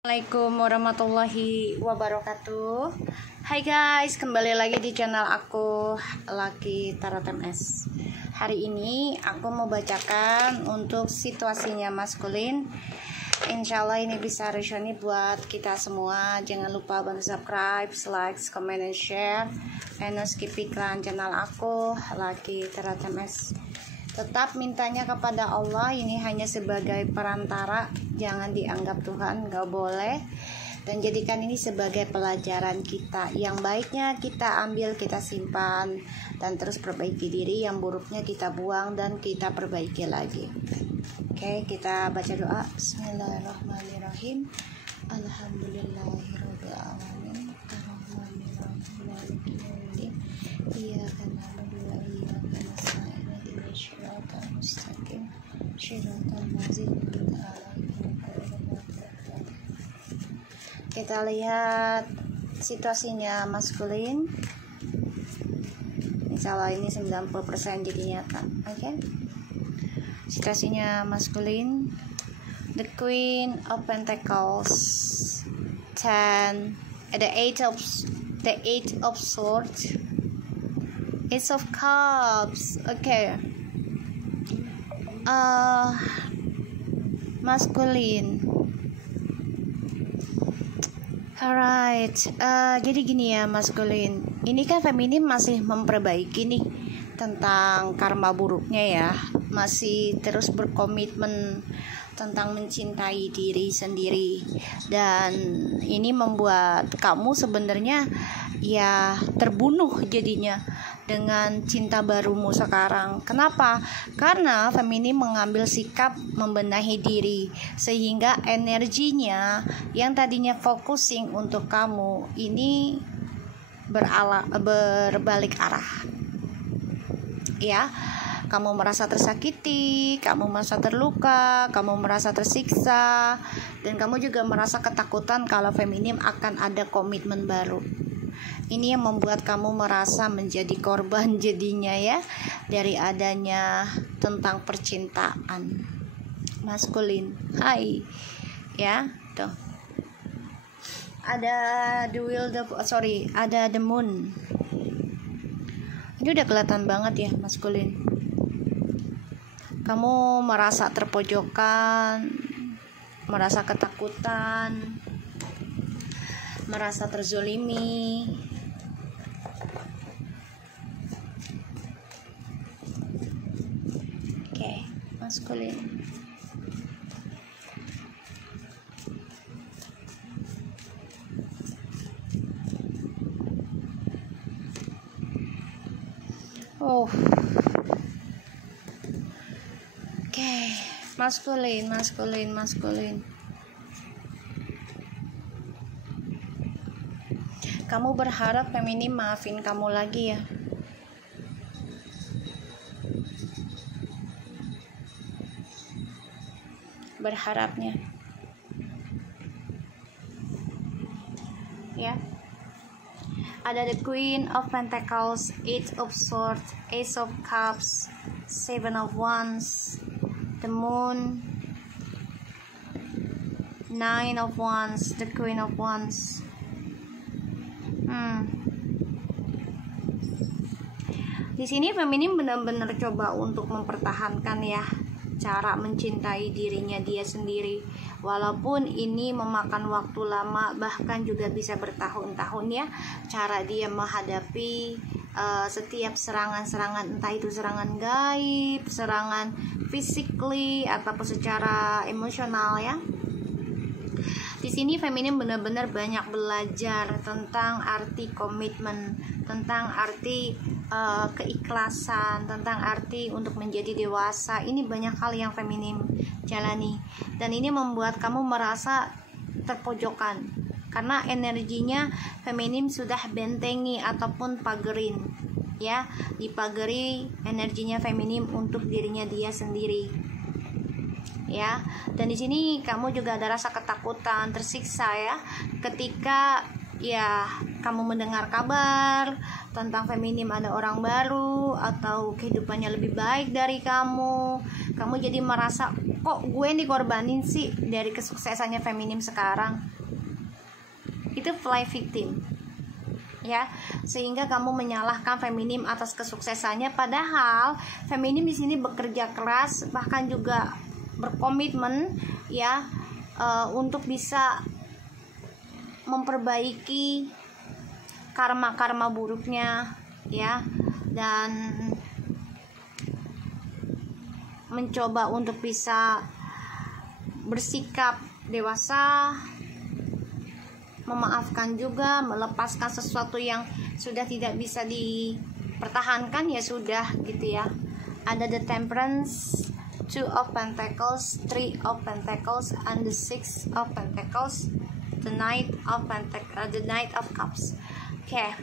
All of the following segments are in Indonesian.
Assalamualaikum warahmatullahi wabarakatuh. Hai guys, kembali lagi di channel aku Lucky Tarot MS. Hari ini aku mau bacakan untuk situasinya maskulin. Insya Allah ini bisa resoni buat kita semua. Jangan lupa bantu subscribe, like, comment, and share. And no skip iklan channel aku Lucky Tarot MS. Tetap mintanya kepada Allah, ini hanya sebagai perantara, jangan dianggap Tuhan, gak boleh. Dan jadikan ini sebagai pelajaran kita. Yang baiknya kita ambil, kita simpan, dan terus perbaiki diri. Yang buruknya kita buang dan kita perbaiki lagi. Oke, kita baca doa. Bismillahirrahmanirrahim. Alhamdulillahirabbil alamin. Arrahmanirrahim. Maliki yaumiddin. Iyyaka na'budu wa iyyaka nasta'in. Shiratal mustaqim, shiratal ladzina Kita lihat situasinya maskulin. Insya Allah ini 90% jadi nyata. Oke. Situasinya maskulin. The Queen of Pentacles, the Eight of Swords, Ace of Cups. Okay. Maskulin. Alright. Jadi gini ya maskulin. Ini kan feminin masih memperbaiki nih tentang karma buruknya ya. Masih terus berkomitmen tentang mencintai diri sendiri. Dan ini membuat kamu sebenarnya ya terbunuh jadinya dengan cinta barumu sekarang. Kenapa? Karena feminin mengambil sikap membenahi diri, sehingga energinya yang tadinya focusing untuk kamu ini berbalik arah. Ya, kamu merasa tersakiti, kamu merasa terluka, kamu merasa tersiksa, dan kamu juga merasa ketakutan kalau feminim akan ada komitmen baru. Ini yang membuat kamu merasa menjadi korban jadinya ya, dari adanya tentang percintaan maskulin. Hai ya, tuh ada ada the moon. Ini udah kelihatan banget ya maskulin. Kamu merasa terpojokan, merasa ketakutan, merasa terzolimi. Oke, maskulin. Oke, maskulin. Kamu berharap feminim maafin kamu lagi ya. Berharapnya. Ya. Ada the Queen of Pentacles, Eight of Swords, Ace of Cups, Seven of Wands, the Moon, Nine of Wands, the Queen of Wands. Di sini feminim benar-benar coba untuk mempertahankan ya cara mencintai dirinya dia sendiri, walaupun ini memakan waktu lama, bahkan juga bisa bertahun-tahun ya, cara dia menghadapi setiap serangan-serangan, entah itu serangan gaib, serangan physically ataupun secara emosional ya. Di sini feminim benar-benar banyak belajar tentang arti komitmen, tentang arti keikhlasan, tentang arti untuk menjadi dewasa. Ini banyak hal yang feminim jalani, dan ini membuat kamu merasa terpojokan karena energinya feminim sudah bentengi ataupun pagerin ya, dipageri energinya feminim untuk dirinya dia sendiri ya. Dan di sini kamu juga ada rasa ketakutan, tersiksa ya, ketika ya kamu mendengar kabar tentang feminim ada orang baru atau kehidupannya lebih baik dari kamu jadi merasa kok gue dikorbanin sih dari kesuksesannya feminim sekarang. Itu play victim ya, sehingga kamu menyalahkan feminim atas kesuksesannya, padahal feminim di sini bekerja keras, bahkan juga berkomitmen ya untuk bisa memperbaiki karma-karma buruknya ya, dan mencoba untuk bisa bersikap dewasa, memaafkan juga, melepaskan sesuatu yang sudah tidak bisa dipertahankan, ya sudah gitu ya. Ada the Temperance, 2 of Pentacles, 3 of Pentacles, and the 6 of Pentacles, the Knight of Cups. Oke.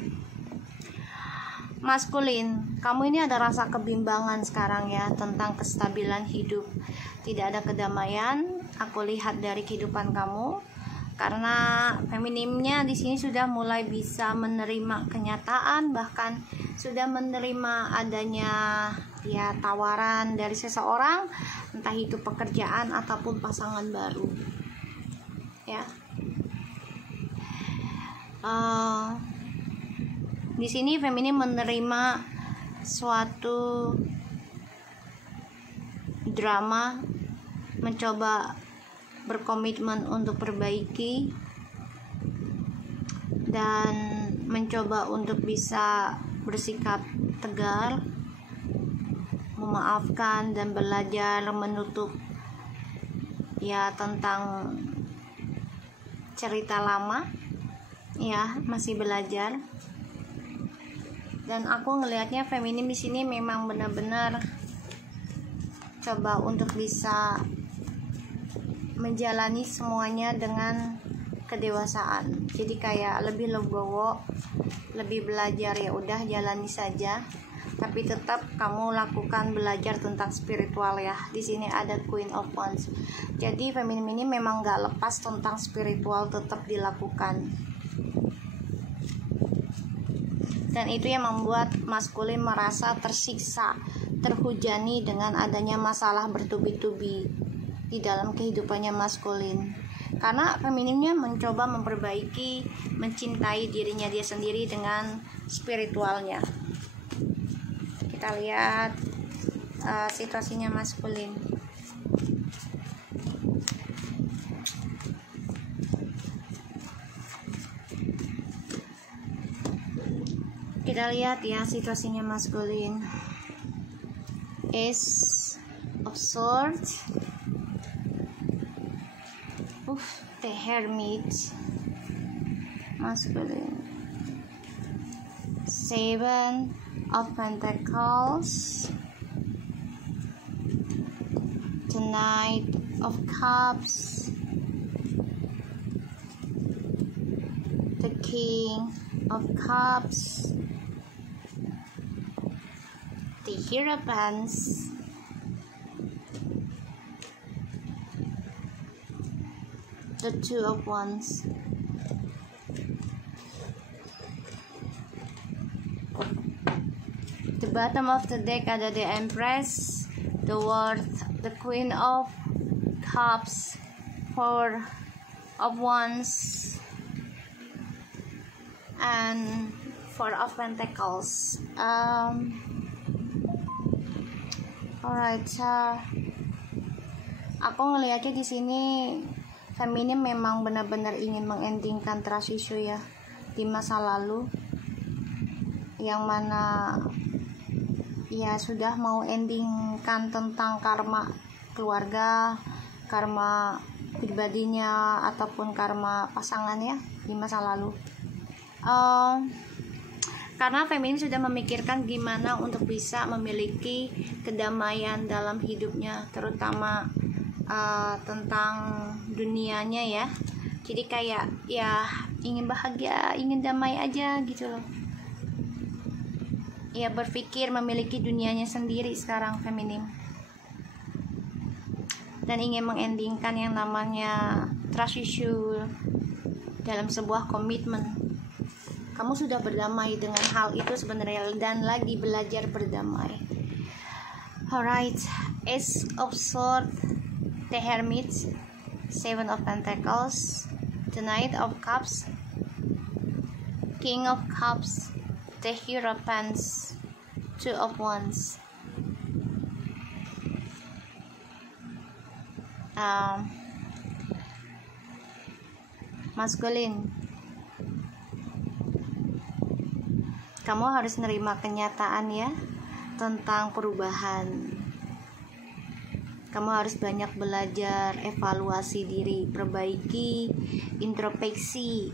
Maskulin, kamu ini ada rasa kebimbangan sekarang ya tentang kestabilan hidup. Tidak ada kedamaian, aku lihat dari kehidupan kamu. Karena feminimnya di sini sudah mulai bisa menerima kenyataan, bahkan sudah menerima adanya ya tawaran dari seseorang, entah itu pekerjaan ataupun pasangan baru. Ya. Di sini feminim menerima suatu drama, mencoba berkomitmen untuk perbaiki dan mencoba untuk bisa bersikap tegar, memaafkan dan belajar menutup ya tentang cerita lama ya, masih belajar. Dan aku ngelihatnya feminim di sini memang benar-benar coba untuk bisa menjalani semuanya dengan kedewasaan. Jadi kayak lebih legowo, lebih belajar, ya udah jalani saja. Tapi tetap kamu lakukan belajar tentang spiritual ya. Di sini ada Queen of Wands. Jadi feminim ini memang gak lepas tentang spiritual, tetap dilakukan. Dan itu yang membuat maskulin merasa tersiksa, terhujani dengan adanya masalah bertubi-tubi di dalam kehidupannya maskulin. Karena feminimnya mencoba memperbaiki, mencintai dirinya dia sendiri dengan spiritualnya. Kita lihat situasinya maskulin. Kita lihat ya situasinya maskulin. Ace of Swords, the Hermit, masculine. 7 of Pentacles, the Knight of Cups, the King of Cups, the Hierophants, the 2 of Wands. The bottom of the deck ada the Empress, the World, the Queen of Cups, 4 of Wands, and 4 of Pentacles. Alright, aku ngelihatnya di sini feminim memang benar-benar ingin mengendingkan trust issue ya di masa lalu, yang mana ya sudah mau endingkan tentang karma keluarga, karma pribadinya ataupun karma pasangannya di masa lalu. Karena feminim sudah memikirkan gimana untuk bisa memiliki kedamaian dalam hidupnya, terutama tentang dunianya ya. Jadi kayak ya ingin bahagia, ingin damai aja gitu loh. Ya berpikir memiliki dunianya sendiri sekarang feminim. Dan ingin mengendingkan yang namanya trust issue dalam sebuah komitmen. Kamu sudah berdamai dengan hal itu sebenarnya dan lagi belajar berdamai. Alright, Ace of Swords, the Hermit, Seven of Pentacles, the Knight of Cups, King of Cups, the Hierophant, Two of Wands. Maskulin, kamu harus nerima kenyataan ya tentang perubahan. Kamu harus banyak belajar, evaluasi diri, perbaiki, introspeksi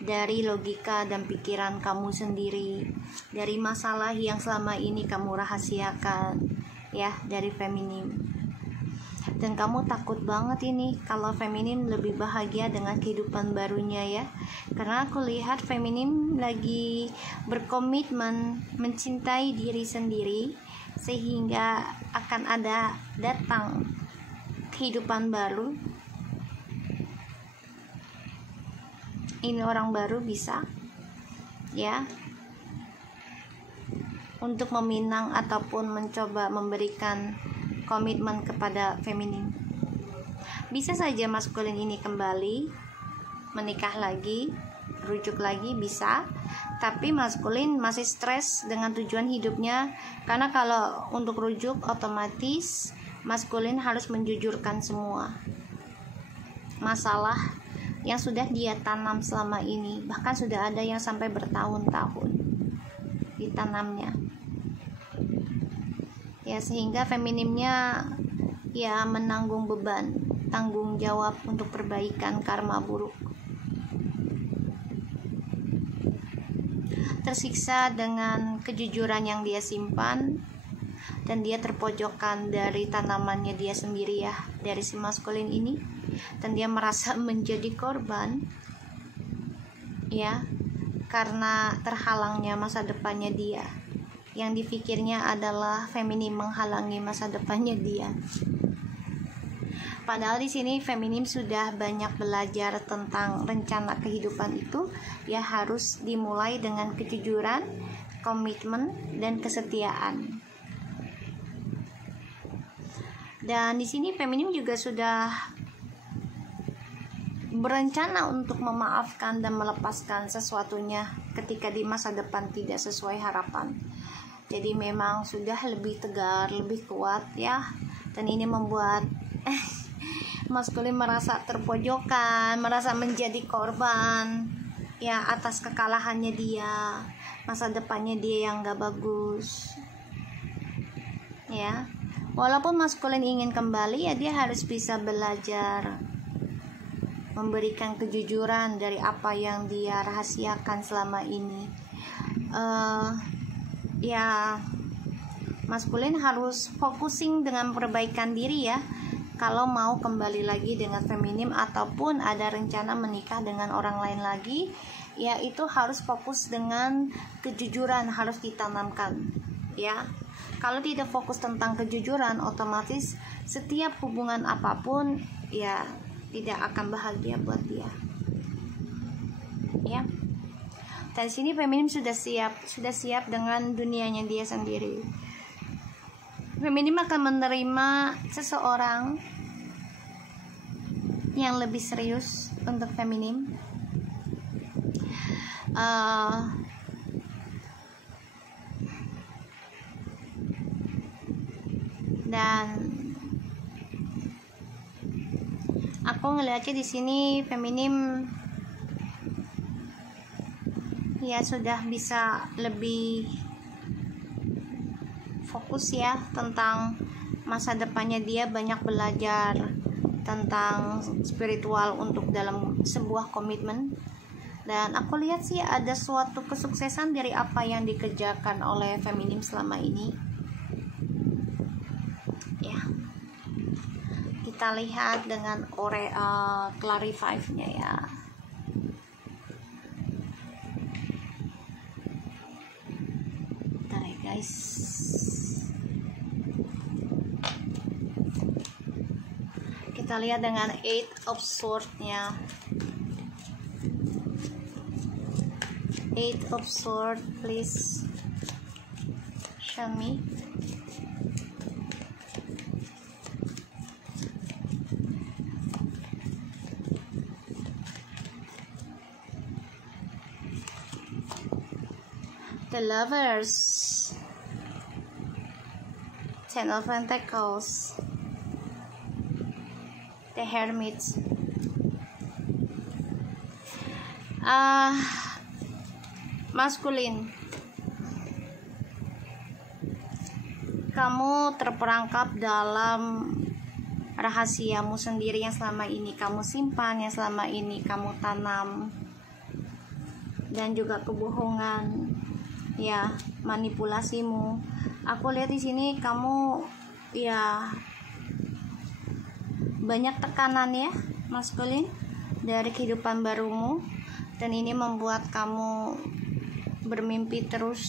dari logika dan pikiran kamu sendiri, dari masalah yang selama ini kamu rahasiakan ya, dari feminim. Dan kamu takut banget ini kalau feminim lebih bahagia dengan kehidupan barunya ya, karena aku lihat feminim lagi berkomitmen mencintai diri sendiri, sehingga akan ada datang kehidupan baru. Ini orang baru bisa ya untuk meminang ataupun mencoba memberikan komitmen kepada feminim. Bisa saja maskulin ini kembali menikah lagi, rujuk lagi bisa, tapi maskulin masih stres dengan tujuan hidupnya, karena kalau untuk rujuk otomatis maskulin harus menjujurkan semua masalah yang sudah dia tanam selama ini, bahkan sudah ada yang sampai bertahun-tahun ditanamnya ya, sehingga feminimnya ya menanggung beban, tanggung jawab untuk perbaikan karma buruk. Tersiksa dengan kejujuran yang dia simpan, dan dia terpojokkan dari tanamannya dia sendiri ya, dari si maskulin ini, dan dia merasa menjadi korban ya, karena terhalangnya masa depannya dia. Yang dipikirnya adalah feminim menghalangi masa depannya dia. Padahal di sini feminim sudah banyak belajar tentang rencana kehidupan itu ya, harus dimulai dengan kejujuran, komitmen, dan kesetiaan. Dan di sini feminim juga sudah berencana untuk memaafkan dan melepaskan sesuatunya ketika di masa depan tidak sesuai harapan. Jadi memang sudah lebih tegar, lebih kuat ya. Dan ini membuat maskulin merasa terpojokkan, merasa menjadi korban ya atas kekalahannya dia, masa depannya dia yang gak bagus ya. Walaupun maskulin ingin kembali ya, dia harus bisa belajar memberikan kejujuran dari apa yang dia rahasiakan selama ini. Ya, maskulin harus focusing dengan perbaikan diri ya, kalau mau kembali lagi dengan feminim ataupun ada rencana menikah dengan orang lain lagi ya, itu harus fokus dengan kejujuran, harus ditanamkan ya. Kalau tidak fokus tentang kejujuran, otomatis setiap hubungan apapun ya tidak akan bahagia buat dia ya. Dan sini feminim sudah siap dengan dunianya dia sendiri. Feminim akan menerima seseorang yang lebih serius untuk feminim. Dan aku ngelihatnya di sini feminim ya sudah bisa lebih fokus ya tentang masa depannya dia, banyak belajar tentang spiritual untuk dalam sebuah komitmen. Dan aku lihat sih ada suatu kesuksesan dari apa yang dikerjakan oleh feminim selama ini ya. Kita lihat dengan Clarify-nya ya. Bentar ya guys. Kita lihat dengan Eight of Swords-nya. Eight of Swords, please show me. The Lovers, Ten of Pentacles, The Hermit. Maskulin, kamu terperangkap dalam rahasiamu sendiri yang selama ini kamu simpan, yang selama ini kamu tanam, dan juga kebohongan, ya, manipulasimu. Aku lihat di sini kamu ya banyak tekanan ya, maskulin, dari kehidupan barumu, dan ini membuat kamu bermimpi terus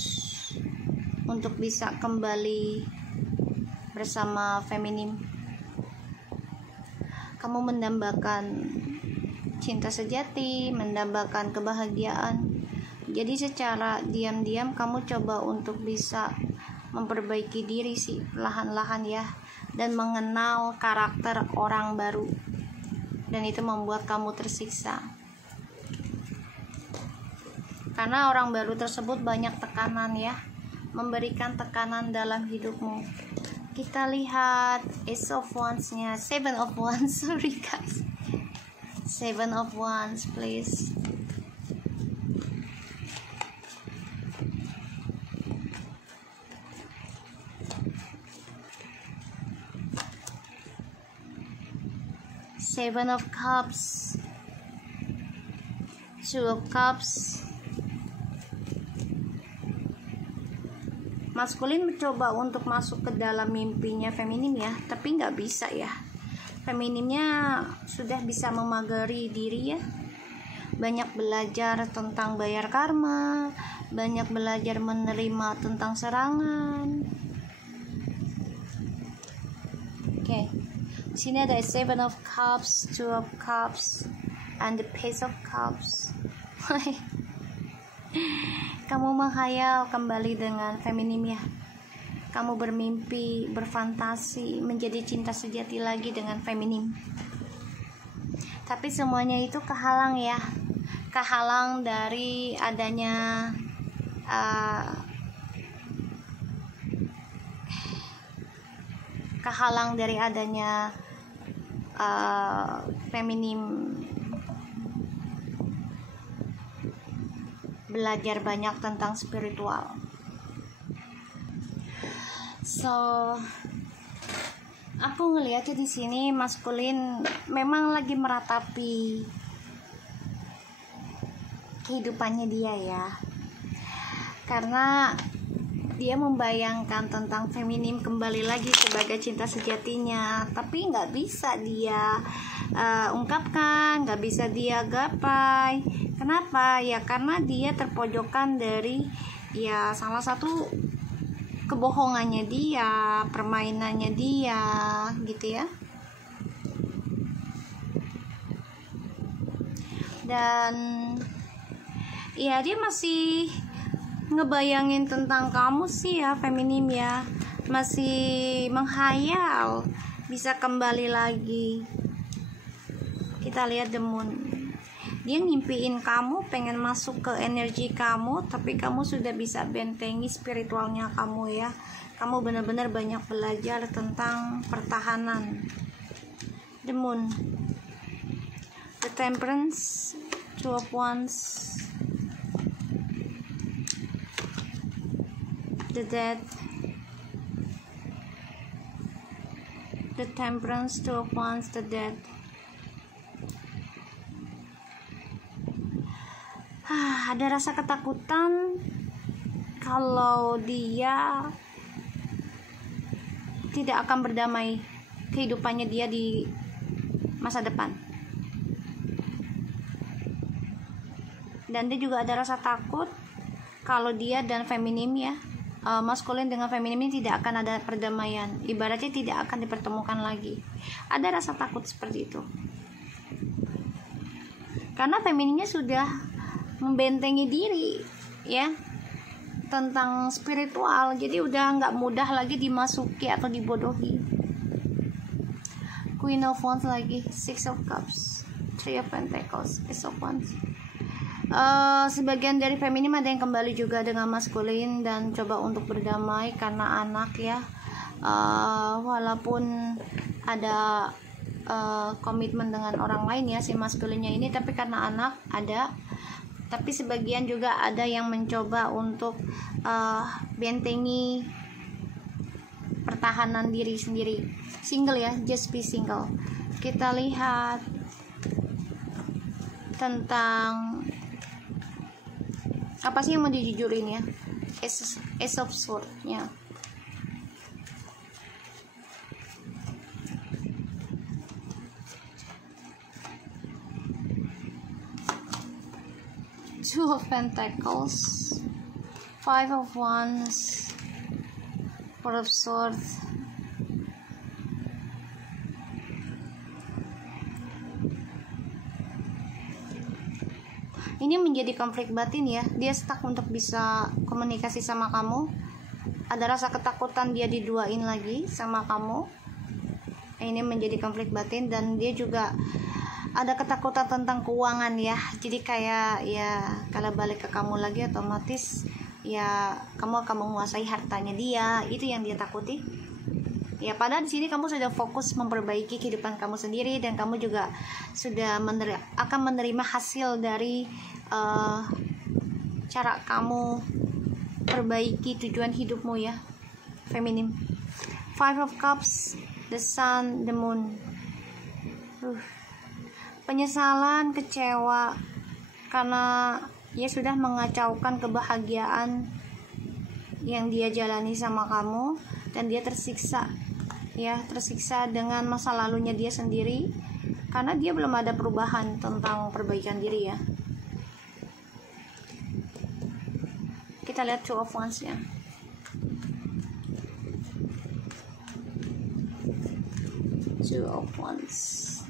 untuk bisa kembali bersama feminim. Kamu mendambakan cinta sejati, mendambakan kebahagiaan. Jadi secara diam-diam kamu coba untuk bisa memperbaiki diri sih, perlahan-lahan ya, dan mengenal karakter orang baru, dan itu membuat kamu tersiksa karena orang baru tersebut banyak tekanan ya, memberikan tekanan dalam hidupmu. Kita lihat Ace of Wands nya, Seven of Wands, sorry guys, Seven of Wands please. Seven of Cups, Two of Cups. Maskulin mencoba untuk masuk ke dalam mimpinya feminim ya, tapi nggak bisa ya. Feminimnya sudah bisa memagari diri ya, banyak belajar tentang bayar karma, banyak belajar menerima tentang serangan. Oke. Di sini ada Seven of Cups, Two of Cups, and the Page of Cups. Kamu menghayal kembali dengan feminim ya. Kamu bermimpi, berfantasi, menjadi cinta sejati lagi dengan feminim. Tapi semuanya itu kehalang ya. Kehalang dari adanya feminim belajar banyak tentang spiritual. So, aku ngelihatnya di sini maskulin memang lagi meratapi kehidupannya dia ya, karena dia membayangkan tentang feminim kembali lagi sebagai cinta sejatinya, tapi nggak bisa dia ungkapkan, nggak bisa dia gapai. Kenapa? Ya karena dia terpojokkan dari ya salah satu kebohongannya dia, permainannya dia, gitu ya. Dan ya dia masih ngebayangin tentang kamu sih ya, feminim ya, masih menghayal bisa kembali lagi. Kita lihat The Moon, dia ngimpiin kamu, pengen masuk ke energi kamu, tapi kamu sudah bisa bentengi spiritualnya kamu ya. Kamu benar-benar banyak belajar tentang pertahanan. The Moon, The Temperance, Two of Wands, The Death, The Temperance, Two of Wands, The Death. Ada rasa ketakutan kalau dia tidak akan berdamai kehidupannya dia di masa depan. Dan dia juga ada rasa takut kalau dia dan feminim ya, maskulin dengan feminim ini tidak akan ada perdamaian, ibaratnya tidak akan dipertemukan lagi. Ada rasa takut seperti itu karena femininnya sudah membentengi diri ya, tentang spiritual. Jadi udah nggak mudah lagi dimasuki atau dibodohi. Queen of Wands lagi, Six of Cups, Three of Pentacles, Ace of Wands. Sebagian dari feminim ada yang kembali juga dengan maskulin dan coba untuk berdamai karena anak ya. Walaupun ada komitmen dengan orang lain ya si maskulinnya ini, tapi karena anak ada. Tapi sebagian juga ada yang mencoba untuk bentengi pertahanan diri sendiri. Single ya, just be single. Kita lihat tentang apa sih yang mau dijujurin ya. Ace of Swords ya. Two of Pentacles, Five of Wands, Four of Swords. Ini menjadi konflik batin ya. Dia stuck untuk bisa komunikasi sama kamu. Ada rasa ketakutan dia diduain lagi sama kamu. Ini menjadi konflik batin, dan dia juga ada ketakutan tentang keuangan ya. Jadi kayak ya kalau balik ke kamu lagi otomatis ya kamu akan menguasai hartanya dia. Itu yang dia takuti. Ya, padahal di sini kamu sudah fokus memperbaiki kehidupan kamu sendiri, dan kamu juga sudah akan menerima hasil dari cara kamu perbaiki tujuan hidupmu ya, feminim. Five of Cups, the Sun, the Moon. Penyesalan, kecewa karena ya sudah mengacaukan kebahagiaan yang dia jalani sama kamu, dan dia tersiksa ya, tersiksa dengan masa lalunya dia sendiri karena dia belum ada perubahan tentang perbaikan diri ya. Kita lihat Two of Wands ya. Two of Wands,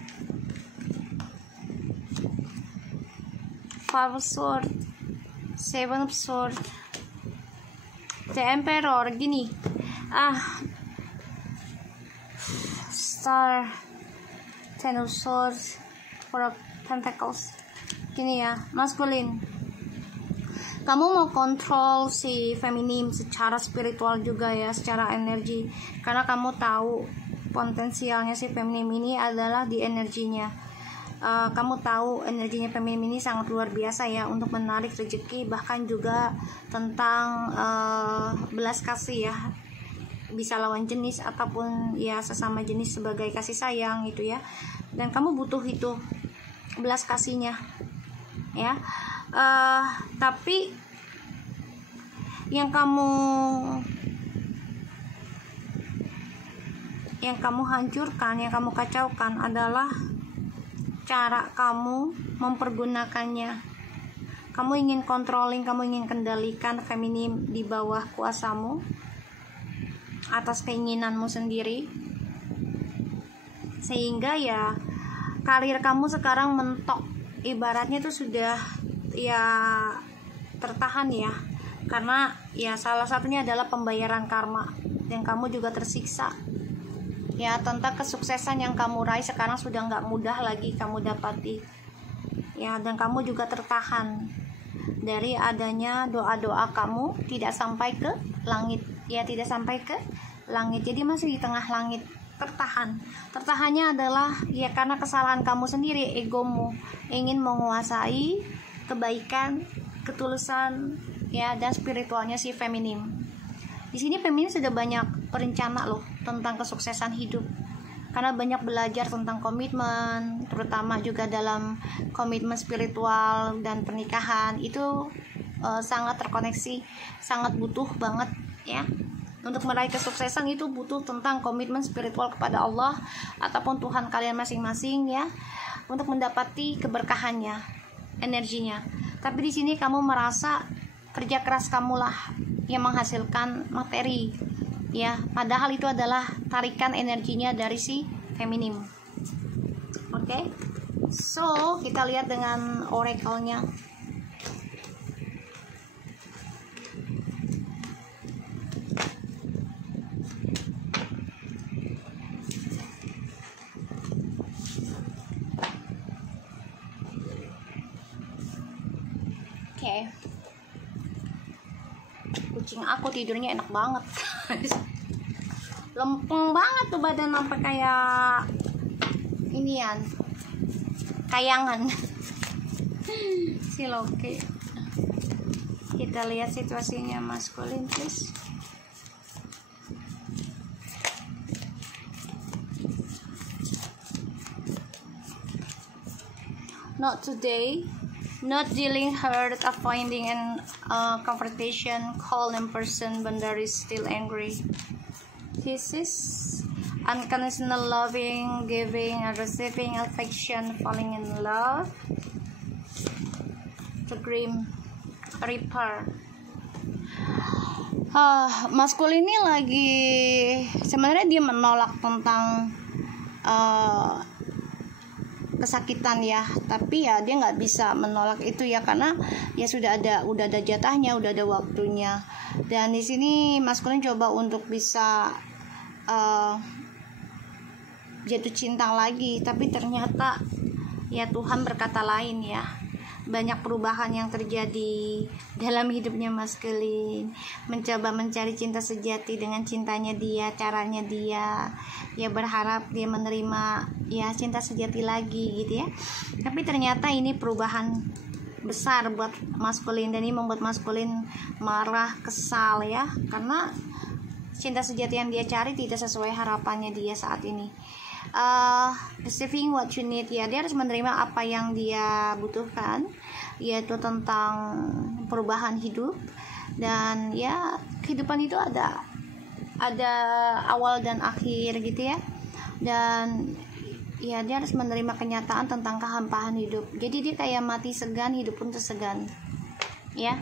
Five of Swords, Seven of Swords, The Emperor. Gini, Star, Ten of Swords, Four of Pentacles. Gini ya, maskulin. Kamu mau kontrol si feminim secara spiritual juga ya, secara energi. Karena kamu tahu potensialnya si feminim ini adalah di energinya. Kamu tahu energinya feminim ini sangat luar biasa ya untuk menarik rezeki, bahkan juga tentang belas kasih ya. Bisa lawan jenis ataupun ya sesama jenis sebagai kasih sayang gitu ya. Dan kamu butuh itu belas kasihnya ya. Tapi yang kamu hancurkan, yang kamu kacaukan adalah cara kamu mempergunakannya. Kamu ingin controlling, kamu ingin kendalikan feminim di bawah kuasamu atas keinginanmu sendiri, sehingga ya karir kamu sekarang mentok, ibaratnya itu sudah ya tertahan ya, karena ya salah satunya adalah pembayaran karma, dan kamu juga tersiksa ya tentang kesuksesan yang kamu raih sekarang sudah nggak mudah lagi kamu dapati ya, dan kamu juga tertahan dari adanya doa-doa kamu tidak sampai ke langit ya, tidak sampai ke langit, jadi masih di tengah langit, tertahannya adalah ya karena kesalahan kamu sendiri, egomu ingin menguasai kebaikan, ketulusan ya, dan spiritualnya si feminim. Di sini feminim sudah banyak berencana loh tentang kesuksesan hidup, karena banyak belajar tentang komitmen, terutama juga dalam komitmen spiritual dan pernikahan itu sangat terkoneksi, sangat butuh banget ya. Untuk meraih kesuksesan itu butuh tentang komitmen spiritual kepada Allah ataupun Tuhan kalian masing-masing ya, untuk mendapati keberkahannya, energinya. Tapi di sini kamu merasa kerja keras kamulah yang menghasilkan materi ya, padahal itu adalah tarikan energinya dari si feminim. Oke. So, kita lihat dengan oracle-nya. Kucing aku tidurnya enak banget. Lempeng banget tuh badan, sampai kayak inian, kayangan. Si Loki. Kita lihat situasinya maskulin, please. Not today. Not dealing hurt, avoiding an confrontation, call in person, but there is still angry. This is unconditional loving, giving and receiving affection, falling in love. The Grim Reaper. Maskul ini lagi sebenarnya dia menolak tentang kesakitan ya, tapi ya dia nggak bisa menolak itu ya, karena ya udah ada jatahnya, udah ada waktunya. Dan di sini maskulin coba untuk bisa jatuh cinta lagi, tapi ternyata ya Tuhan berkata lain ya. Banyak perubahan yang terjadi dalam hidupnya maskulin, mencoba mencari cinta sejati dengan cintanya dia, caranya dia, ya berharap dia menerima ya cinta sejati lagi gitu ya. Tapi ternyata ini perubahan besar buat maskulin, dan ini membuat maskulin marah, kesal ya, karena cinta sejati yang dia cari tidak sesuai harapannya dia saat ini. Receiving what you need, ya dia harus menerima apa yang dia butuhkan, yaitu tentang perubahan hidup. Dan ya kehidupan itu ada awal dan akhir gitu ya, dan ya dia harus menerima kenyataan tentang kehampaan hidup. Jadi dia kayak mati segan, hidup pun tersegan ya.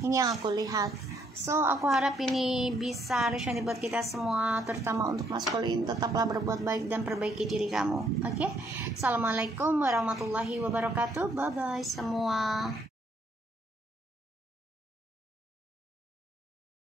Ini yang aku lihat. So aku harap ini bisa resonate buat kita semua, terutama untuk maskulin. Tetaplah berbuat baik dan perbaiki diri kamu. Oke? Assalamualaikum warahmatullahi wabarakatuh. Bye bye semua.